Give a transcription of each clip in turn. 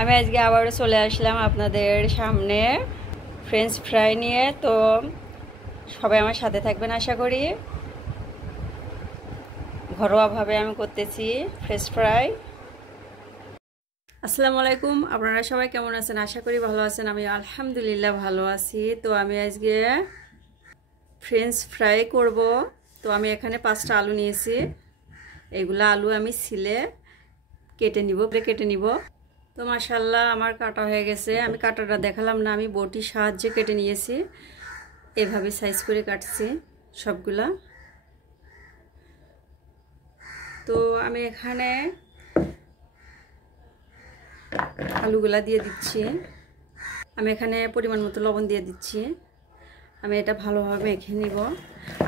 আমি আজকে আবারও চলে আসলাম আপনাদের সামনে ফ্রেঞ্চ ফ্রাই নিয়ে। তো সবাই আমার সাথে থাকবেন আশা করি। ঘরোয়াভাবে আমি করতেছি ফ্রেঞ্চ ফ্রাই। আসসালামু আলাইকুম, আপনারা সবাই কেমন আছেন? আশা করি ভালো আছেন। আমি আলহামদুলিল্লাহ ভালো আছি। তো আমি আজকে ফ্রেঞ্চ ফ্রাই করব। তো আমি এখানে 5টা আলু নিয়েছি। এগুলা আলু আমি ছিলে কেটে নিব। তো মাশাআল্লাহ আমার কাটা হয়ে গেছে। আমি কাটাটা দেখালাম না, আমি বটির সাহায্যে কেটে নিয়েছি। এভাবে সাইজ করে কাটছি সবগুলা। তো আমি এখানে আলুগুলা দিয়ে দিচ্ছি। আমি এখানে পরিমাণ মতো লবণ দিয়ে দিচ্ছি। আমি এটা ভালোভাবে মেখে নিব।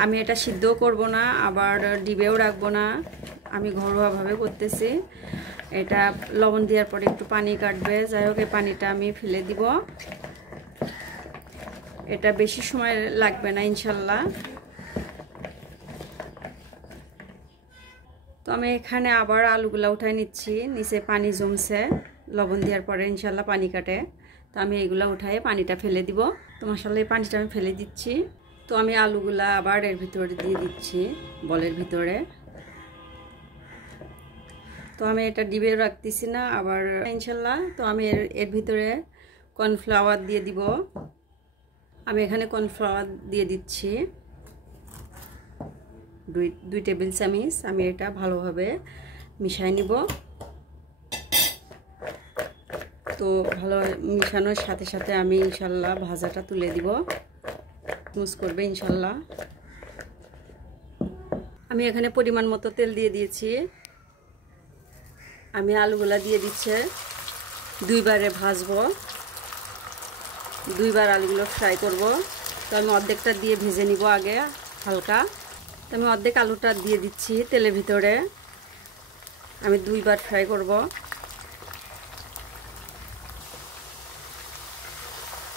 আমি এটা সিদ্ধও করব না, আবার ডিবেও রাখবো না। আমি ঘরোয়াভাবে করতেছি। এটা লবণ দেওয়ার পরে একটু পানি কাটবে, যাই হোক এই পানিটা আমি ফেলে দিব। এটা বেশি সময় লাগবে না ইনশাল্লাহ। তো আমি এখানে আবার আলুগুলা উঠাই নিচ্ছি। নিচে পানি জমছে, লবণ দেওয়ার পরে ইনশাল্লাহ পানি কাটে। তো আমি এগুলা উঠাই পানিটা ফেলে দিব। তো মাশাআল্লাহ এই পানিটা আমি ফেলে দিচ্ছি। তো আমি আলুগুলা আবার এর ভিতরে দিয়ে দিচ্ছি, বলের ভিতরে। তো আমি এটা ডিবে রাখতেছি না আবার ইনশাল্লাহ। তো আমি এর ভিতরে কর্নফ্লাওয়ার দিয়ে দিব। আমি এখানে কর্নফ্লাওয়ার দিয়ে দিচ্ছি দুই টেবিল চামচ। আমি এটা ভালোভাবে মিশাই নিব। তো ভালো মিশানোর সাথে সাথে আমি ইনশাল্লাহ ভাজাটা তুলে দিব। মুস করবে ইনশাল্লাহ। আমি এখানে পরিমাণ মতো তেল দিয়ে দিয়েছি। আমি আলুগুলা দিয়ে দিচ্ছে, দুইবারে ভাজবো, দুইবার আলুগুলো ফ্রাই করব। তো আমি অর্ধেকটা দিয়ে ভেজে নিব আগে হালকা। তো আমি অর্ধেক আলুটা দিয়ে দিচ্ছি তেলের ভিতরে। আমি দুইবার ফ্রাই করব।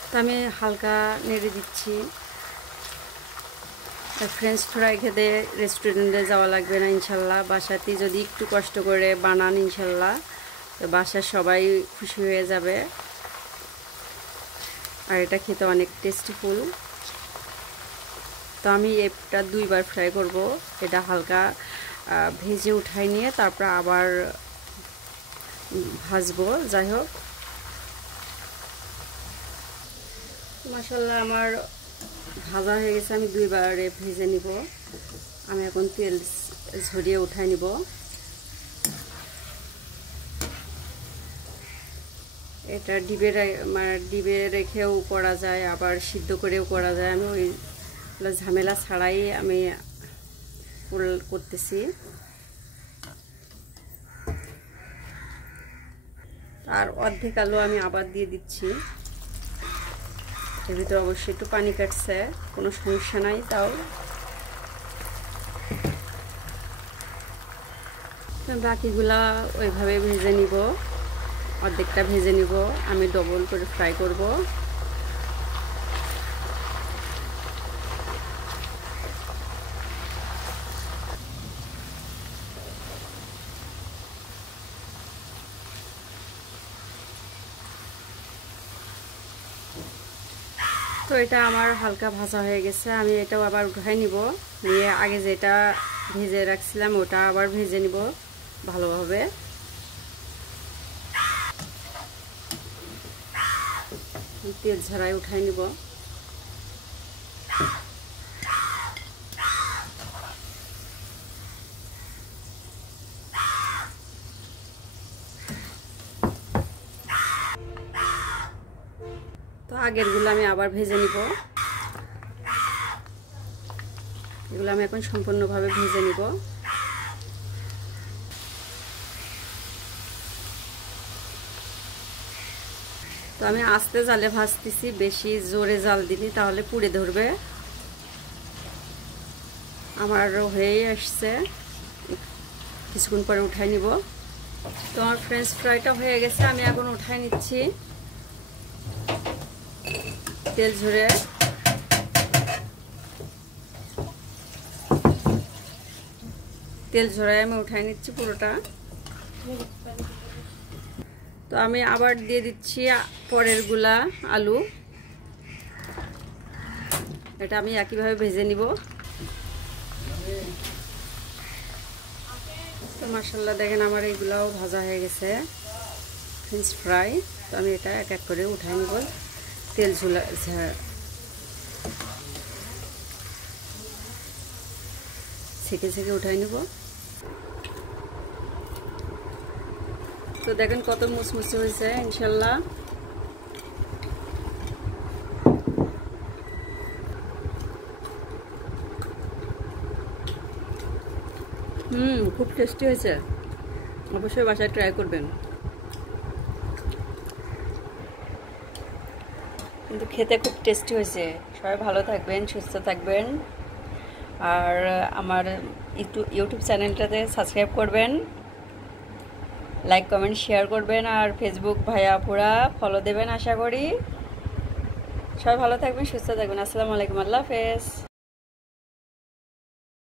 তো আমি হালকা নেড়ে দিচ্ছি। ফ্রেঞ্চ ফ্রাই খেতে রেস্টুরেন্টে যাওয়া লাগবে না ইনশাল্লাহ। বাসাতে যদি একটু কষ্ট করে বানান ইনশাল্লাহ, তো বাসার সবাই খুশি হয়ে যাবে। আর এটা খেতে অনেক টেস্টিফুল। তো আমি এটা দুইবার ফ্রাই করব। এটা হালকা ভেজে উঠাই নিয়ে তারপর আবার ভাজবো। যাই হোক মাশাআল্লাহ আমার ভাজা হয়ে গেছে। আমি দুইবারে ভেজে নিব। আমি এখন তেল ঝরিয়ে উঠাই নিব। এটা ডিবে রেখেও করা যায়, আবার সিদ্ধ করেও করা যায়। আমি ওই ঝামেলা ছাড়াই আমি করতেছি। আর অর্ধেক আলু আমি আবার দিয়ে দিচ্ছি। এর ভিতরে অবশ্যই একটু পানি কাটছে, কোনো সমস্যা নাই। তাও বাকিগুলা ওইভাবে ভেজে নিব। অর্ধেকটা ভেজে নিব, আমি ডবল করে ফ্রাই করব। তো এটা আমার হালকা ভাজা হয়ে গেছে। আমি এটাও আবার উঠাই নিব, নিয়ে আগে যেটা ভেজে রাখছিলাম ওটা আবার ভেজে নিব ভালোভাবে। তেল ঝরাই উঠাই নিব। তো আগেরগুলো আমি আবার ভেজে নিব। এগুলো আমি এখন সম্পূর্ণভাবে ভেজে নিব। তো আমি আস্তে জালে ভাজতেছি, বেশি জোরে জাল দিলে তাহলে পুড়ে ধরবে। আমার হয়েই আসছে, কিছুক্ষণ পরে উঠাই নিব। তো আমার ফ্রেঞ্চ ফ্রাইটা হয়ে গেছে, আমি এখন উঠাই নিচ্ছি। তেল ঝরে আমি উঠাই নিচ্ছি পুরোটা। তো আমি আবার দিয়ে দিচ্ছি পরেরগুলা আলু। এটা আমি একইভাবে ভেজে নিব। তো মাশাআল্লাহ দেখেন আমার এগুলাও ভাজা হয়ে গেছে, ফ্রেঞ্চ ফ্রাই। তো আমি এটা এক এক করে উঠাই নিব, তেল ঝুলা ছেঁকে ছেঁকে উঠাই নিব। তো দেখেন কত মুসমুসে হয়েছে ইনশাল্লাহ। খুব টেস্টি হয়েছে, অবশ্যই বাসায় ট্রাই করবেন। কিন্তু খেতে খুব টেস্টি হয়েছে। সবাই ভালো থাকবেন, সুস্থ থাকবেন, আর আমার ইউটিউব চ্যানেলটাতে সাবস্ক্রাইব করবেন, লাইক কমেন্ট শেয়ার করবেন, আর ফেসবুক ভাইয়া আপুরা ফলো দেবেন আশা করি। সবাই ভালো থাকবেন, সুস্থ থাকবেন। আসসালামু আলাইকুম, আল্লাহ হাফেজ।